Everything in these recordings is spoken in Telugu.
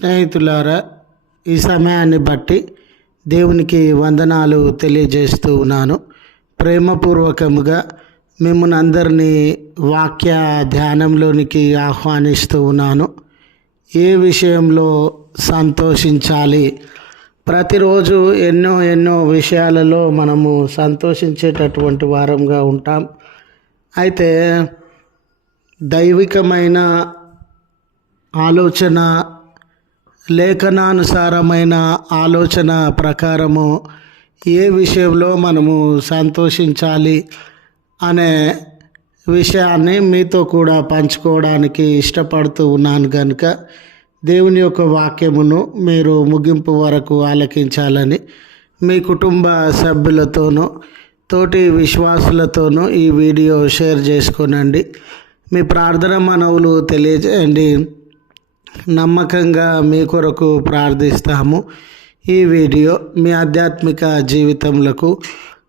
స్నేహితులారా ఈ సమయాన్ని బట్టి దేవునికి వందనాలు తెలియజేస్తూ ఉన్నాను. ప్రేమపూర్వకముగా మిమ్మల్ని అందరినీ వాక్య ధ్యానంలోనికి ఆహ్వానిస్తూ ఉన్నాను. ఏ విషయంలో సంతోషించాలి? ప్రతిరోజు ఎన్నో ఎన్నో విషయాలలో మనము సంతోషించేటటువంటి వారంగా ఉంటాం. అయితే దైవికమైన ఆలోచన లేఖనానుసారమైన ఆలోచన ప్రకారము ఏ విషయంలో మనము సంతోషించాలి అనే విషయాన్ని మీతో కూడా పంచుకోవడానికి ఇష్టపడుతూ ఉన్నాను కనుక దేవుని యొక్క వాక్యమును మీరు ముగింపు వరకు ఆలకించాలని మీ కుటుంబ సభ్యులతోనూ తోటి విశ్వాసులతోనూ ఈ వీడియో షేర్ చేసుకోనండి. మీ ప్రార్థన మనవులు తెలియజేయండి. నమ్మకంగా మీ కొరకు ప్రార్థిస్తాము. ఈ వీడియో మీ ఆధ్యాత్మిక జీవితములకు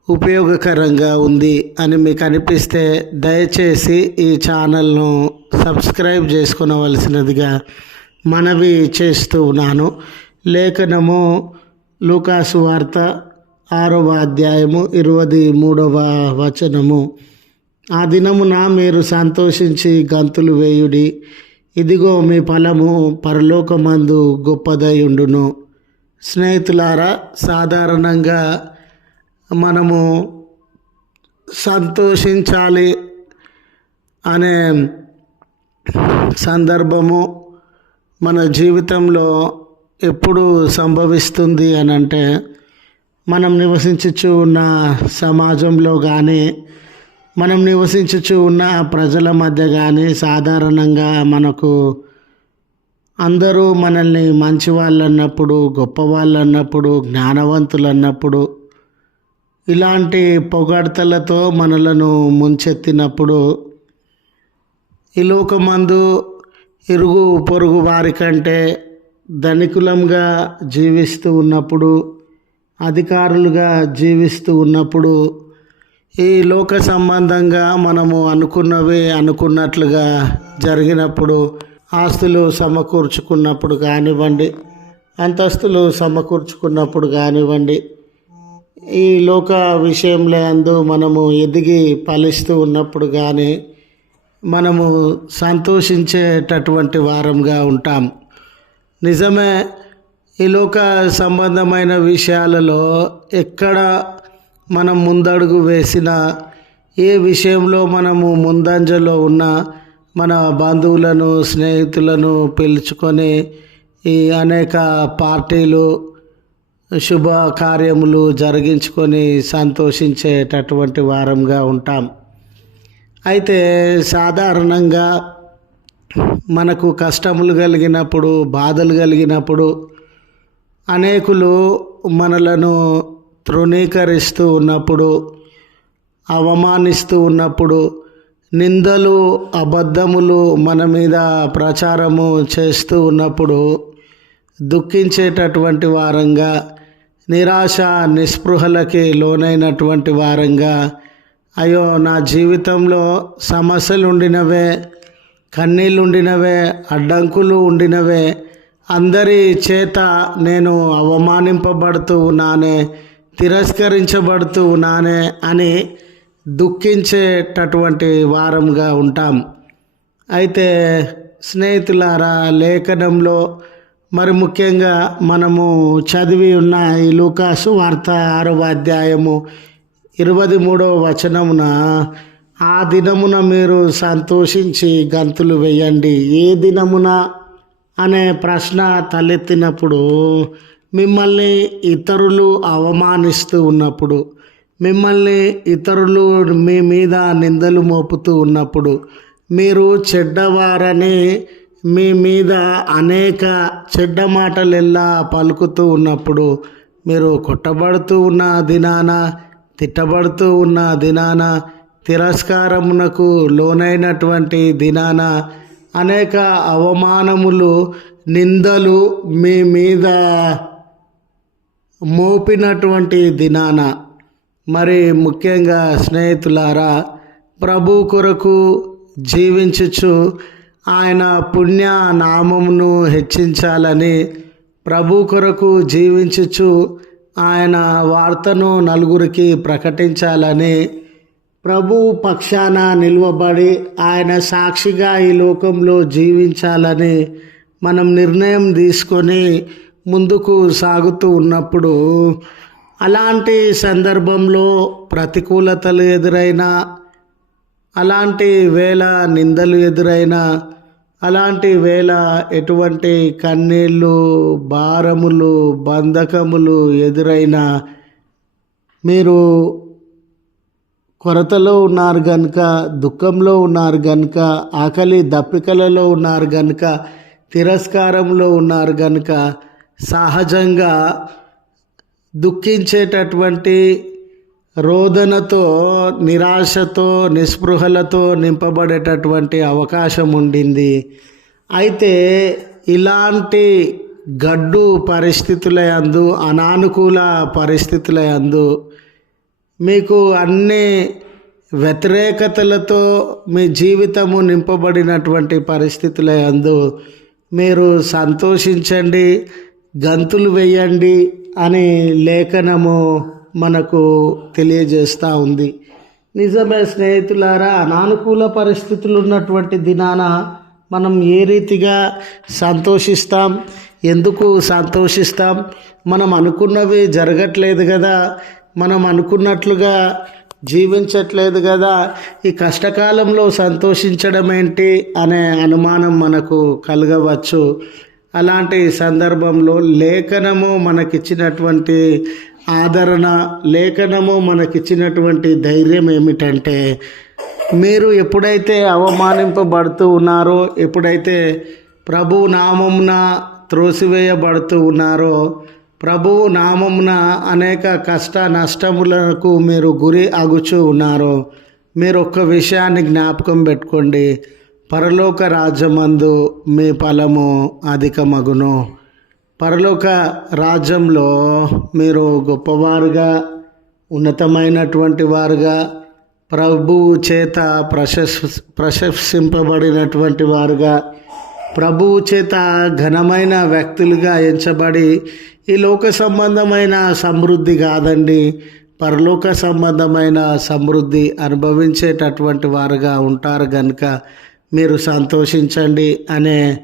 ఉపయోగకరంగా ఉంది అని మీకు అనిపిస్తే దయచేసి ఈ ఛానల్ను సబ్స్క్రైబ్ చేసుకునవలసినదిగా మనవి చేస్తూ ఉన్నాను. లేఖనము లూకాసు వార్త ఆరవ అధ్యాయము ఇరవై మూడవ వచనము. ఆ దినమున మీరు సంతోషించి గంతులు వేయుడి. ఇదిగో మీ ఫలము పరలోకమందు గొప్పదై ఉండును స్నేహితులారా సాధారణంగా మనము సంతోషించాలి అనే సందర్భము మన జీవితంలో ఎప్పుడు సంభవిస్తుంది అని అంటే మనం నివసించుచు ఉన్న సమాజంలో కానీ మనం నివసించుచు ఉన్న ప్రజల మధ్య కానీ సాధారణంగా మనకు అందరూ మనల్ని మంచి వాళ్ళు అన్నప్పుడు గొప్ప వాళ్ళు అన్నప్పుడు జ్ఞానవంతులు అన్నప్పుడు ఇలాంటి పొగడ్తలతో మనలను ముంచెత్తినప్పుడు ఈ లోకమందు ఇరుగు పొరుగు వారి కంటే ధనికులంగా జీవిస్తూ ఉన్నప్పుడు అధికారులుగా జీవిస్తూ ఉన్నప్పుడు ఈ లోక సంబంధంగా మనము అనుకున్నవి అనుకున్నట్లుగా జరిగినప్పుడు ఆస్తులు సమకూర్చుకున్నప్పుడు కానివ్వండి అంతస్తులు సమకూర్చుకున్నప్పుడు కానివ్వండి ఈ లోక విషయంలో అందు మనము ఎదిగి ఫలిస్తూ ఉన్నప్పుడు కానీ మనము సంతోషించేటటువంటి వారంగా ఉంటాం. నిజమే ఈ లోక సంబంధమైన విషయాలలో ఎక్కడ మనం ముందడుగు వేసిన ఏ విషయంలో మనము ముందంజలో ఉన్న మన బంధువులను స్నేహితులను పిలుచుకొని ఈ అనేక పార్టీలు శుభకార్యములు జరిగించుకొని సంతోషించేటటువంటి వారంగా ఉంటాం. అయితే సాధారణంగా మనకు కష్టములు కలిగినప్పుడు బాధలు కలిగినప్పుడు అనేకులు మనలను తృణీకరిస్తూ ఉన్నప్పుడు అవమానిస్తూ ఉన్నప్పుడు నిందలు అబద్ధములు మన మీద ప్రచారము చేస్తూ ఉన్నప్పుడు దుఃఖించేటటువంటి వారంగా నిరాశ నిస్పృహలకి లోనైనటువంటి వారంగా అయ్యో నా జీవితంలో సమస్యలు ఉండినవే కన్నీళ్ళు ఉండినవే అడ్డంకులు ఉండినవే అందరి చేత నేను అవమానింపబడుతూ ఉన్నానే తిరస్కరించబడుతూ ఉన్నానే అని దుఃఖించేటటువంటి వారంగా ఉంటాం. అయితే స్నేహితులారా లేఖనంలో మరి ముఖ్యంగా మనము చదివి ఉన్న ఈ లూకాసు వార్త ఆరవ అధ్యాయము ఇరవై మూడవ వచనమున ఆ దినమున మీరు సంతోషించి గంతులు వేయండి. ఏ దినమున? అనే ప్రశ్న తలెత్తినప్పుడు మిమ్మల్ని ఇతరులు అవమానిస్తూ ఉన్నప్పుడు మిమ్మల్ని ఇతరులు మీ మీద నిందలు మోపుతూ ఉన్నప్పుడు మీరు చెడ్డవారని మీ మీద అనేక చెడ్డ మాటలెల్లా పలుకుతూ ఉన్నప్పుడు మీరు కొట్టబడుతూ ఉన్న దినాన తిట్టబడుతూ ఉన్న దినాన తిరస్కారమునకు లోనైనటువంటి దినాన అనేక అవమానములు నిందలు మీ మీద మోపినటువంటి దినాన మరి ముఖ్యంగా స్నేహితులారా ప్రభు కొరకు జీవించుచు ఆయన పుణ్య నామమును హెచ్చించాలని ప్రభు కొరకు జీవించుచు ఆయన వార్తను నలుగురికి ప్రకటించాలని ప్రభు పక్షాన నిలువబడి ఆయన సాక్షిగా ఈ లోకంలో జీవించాలని మనం నిర్ణయం తీసుకొని ముందుకు సాగుతూ ఉన్నప్పుడు అలాంటి సందర్భంలో ప్రతికూలతలు ఎదురైనా అలాంటి వేళ నిందలు ఎదురైనా అలాంటి వేళ ఎటువంటి కన్నీళ్ళు భారములు బంధకములు ఎదురైనా మీరు కొరతలో ఉన్నారు గనుక దుఃఖంలో ఉన్నారు గనుక ఆకలి దప్పికలలో ఉన్నారు గనుక తిరస్కారంలో ఉన్నారు గనుక సహజంగా దుఃఖించేటటువంటి రోదనతో నిరాశతో నిస్పృహలతో నింపబడేటటువంటి అవకాశం ఉండింది. అయితే ఇలాంటి గడ్డు పరిస్థితుల యందు అనానుకూల పరిస్థితుల యందు మీకు అన్ని వ్యతిరేకతలతో మీ జీవితము నింపబడినటువంటి పరిస్థితుల యందు మీరు సంతోషించండి. గంతులు వేయండి అనే లేఖనము మనకు తెలియజేస్తూ ఉంది. నిజమే స్నేహితులారా అనానుకూల పరిస్థితులు ఉన్నటువంటి దినాన మనం ఏ రీతిగా సంతోషిస్తాం? ఎందుకు సంతోషిస్తాం? మనం అనుకున్నవి జరగట్లేదు కదా మనం అనుకున్నట్లుగా జీవించట్లేదు కదా ఈ కష్టకాలంలో సంతోషించడం ఏంటి అనే అనుమానం మనకు కలగవచ్చు. అలాంటి సందర్భంలో లేఖనము మనకిచ్చినటువంటి ఆదరణ లేఖనము మనకిచ్చినటువంటి ధైర్యం ఏమిటంటే మీరు ఎప్పుడైతే అవమానింపబడుతూ ఉన్నారో ఎప్పుడైతే ప్రభు నామమున త్రోసివేయబడుతూ ఉన్నారో ప్రభు నామమున అనేక కష్ట నష్టములకు మీరు గురి అగుచూ ఉన్నారో మీరు ఒక్క విషయాన్ని జ్ఞాపకం పెట్టుకోండి. పరలోక రాజ్యమందు మీ ఫలము అధికమగును. పరలోక రాజ్యంలో మీరు గొప్పవారుగా ఉన్నతమైనటువంటి వారుగా ప్రభువు చేత ప్రశస్ ప్రశంసింపబడినటువంటి వారుగా ప్రభువు చేత ఘనమైన వ్యక్తులుగా ఎంచబడి ఈ లోక సంబంధమైన సమృద్ధి కాదండి. పరలోక సంబంధమైన సమృద్ధి అనుభవించేటటువంటి వారుగా ఉంటారు కనుక మీరు సంతోషించండి అనే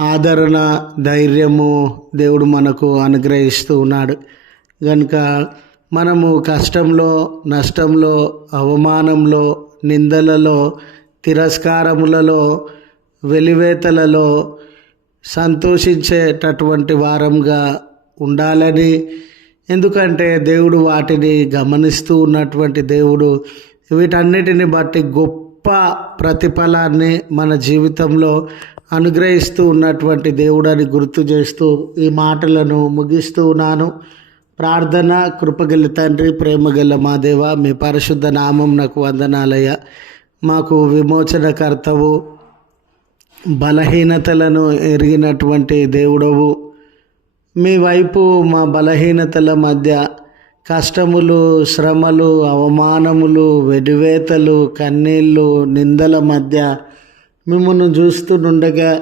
ఆదరణ ధైర్యము దేవుడు మనకు అనుగ్రహిస్తూ ఉన్నాడు. కనుక మనము కష్టంలో నష్టంలో అవమానంలో నిందలలో తిరస్కారములలో వెలివేతలలో సంతోషించేటటువంటి వారంగా ఉండాలని ఎందుకంటే దేవుడు వాటిని గమనిస్తూ ఉన్నటువంటి దేవుడు వీటన్నిటిని బట్టి గొప్ప ప్రతిఫలాన్ని మన జీవితంలో అనుగ్రహిస్తూ ఉన్నటువంటి దేవుడని గుర్తు చేస్తూ ఈ మాటలను ముగిస్తూ ఉన్నాను. ప్రార్థన కృపగల తండ్రి ప్రేమగల మా దేవ మీ పరిశుద్ధ నామం నాకు వందనాలయ మాకు విమోచనకర్తవు బలహీనతలను ఎరిగినటువంటి దేవుడవు. మీ వైపు మా బలహీనతల మధ్య కష్టములు శ్రమలు అవమానములు వెడివేతలు కన్నీళ్ళు నిందల మధ్య మిమ్మల్ని చూస్తుండగా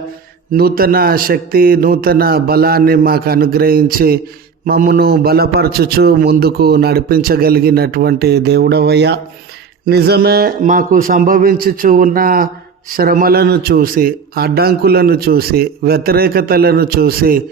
నూతన శక్తి నూతన బలాన్ని మాకు అనుగ్రహించి మమ్మను బలపరచుచు ముందుకు నడిపించగలిగినటువంటి దేవుడవయ్యా. నిజమే మాకు సంభవించుచు ఉన్న శ్రమలను చూసి అడ్డంకులను చూసి వ్యతిరేకతలను చూసి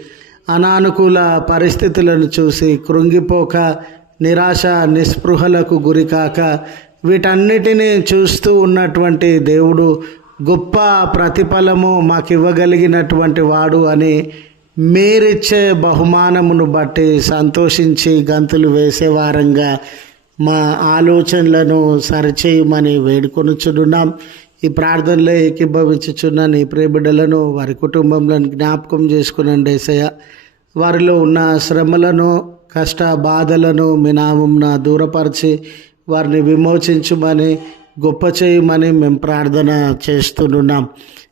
అనానుకూల పరిస్థితులను చూసి కృంగిపోక నిరాశ నిస్పృహలకు గురికాక వీటన్నిటినీ చూస్తూ ఉన్నటువంటి దేవుడు గొప్ప ప్రతిఫలము మాకు ఇవ్వగలిగినటువంటి వాడు అని మీరిచ్చే బహుమానమును బట్టి సంతోషించి గంతులు వేసేవారంగా మా ఆలోచనలను సరిచేయమని వేడుకొనుచున్నాం. ఈ ప్రార్థనలో ఏకీభవించుచున్న నీ ప్రియబిడ్డలను వారి కుటుంబంలో జ్ఞాపకం చేసుకునండి ఏసయ్య. వారిలో ఉన్న శ్రమలను కష్ట బాధలను మీ నామంన దూరపరిచి వారిని విమోచించుమని గొప్ప చేయమని మేము ప్రార్థన చేస్తున్నాం.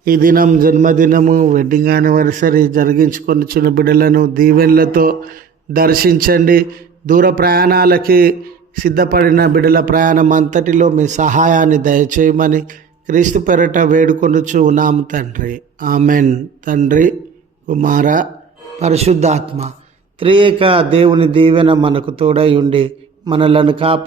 ఈ దినం జన్మదినము. వెడ్డింగ్ యానివర్సరీ జరిగించుకొని చిన్న బిడ్డలను దీవెనలతో దర్శించండి. దూర ప్రయాణాలకి సిద్ధపడిన బిడ్డల ప్రయాణం అంతటిలో మీ సహాయాన్ని దయచేయమని క్రీస్తు పెరట వేడుకొనుచు ఉన్నాము తండ్రి. ఆమెన్. తండ్రి కుమార పరిశుద్ధాత్మ. త్రియేక దేవుని దీవెన మనకు తోడై ఉండి మనలను కాపా